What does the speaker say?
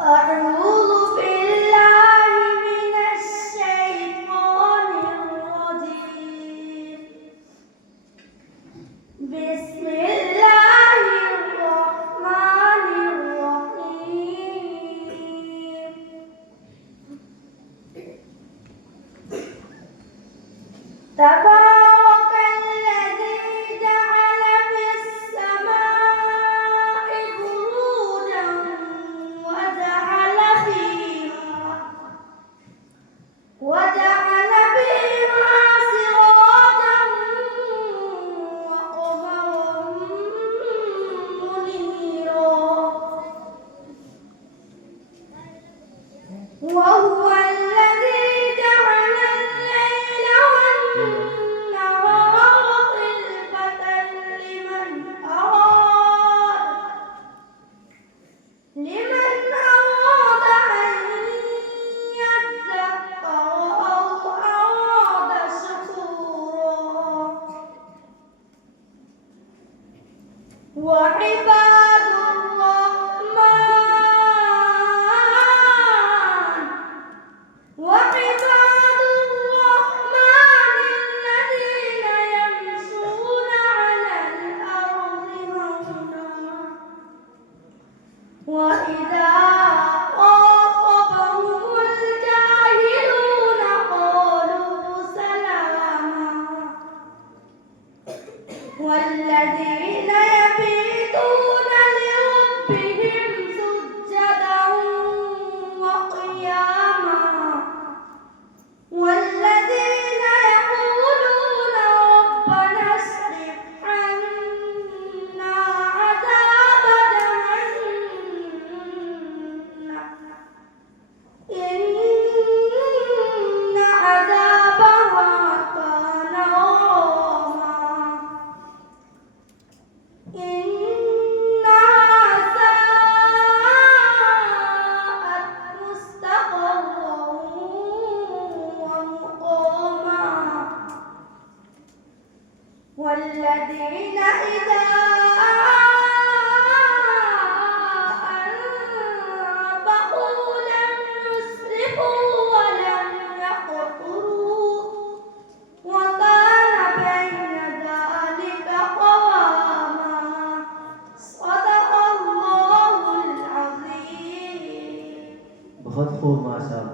أعوذ بالله من الشيطان الرجيم. بسم الله الرحمن الرحيم. تبارك الذي جعل في السماء بروجا وجعل فيها سراجا وقمرا منيرا وهو الذي جعل الليل والنهار خلفة لمن أراد أن يذكر أو أراد شكورا. وعباد الرحمن الذين يمشون على الأرض هونا وإذا خاطبهم الجاهلون قالوا سلاما. والذين يبيتون لربهم سجدا وقياما. والذين يقولون ربنا اصرف عنا عذاب جهنم إن عذابها كان غراما إنها ساءت مستقرا ومقاما. والذين إذا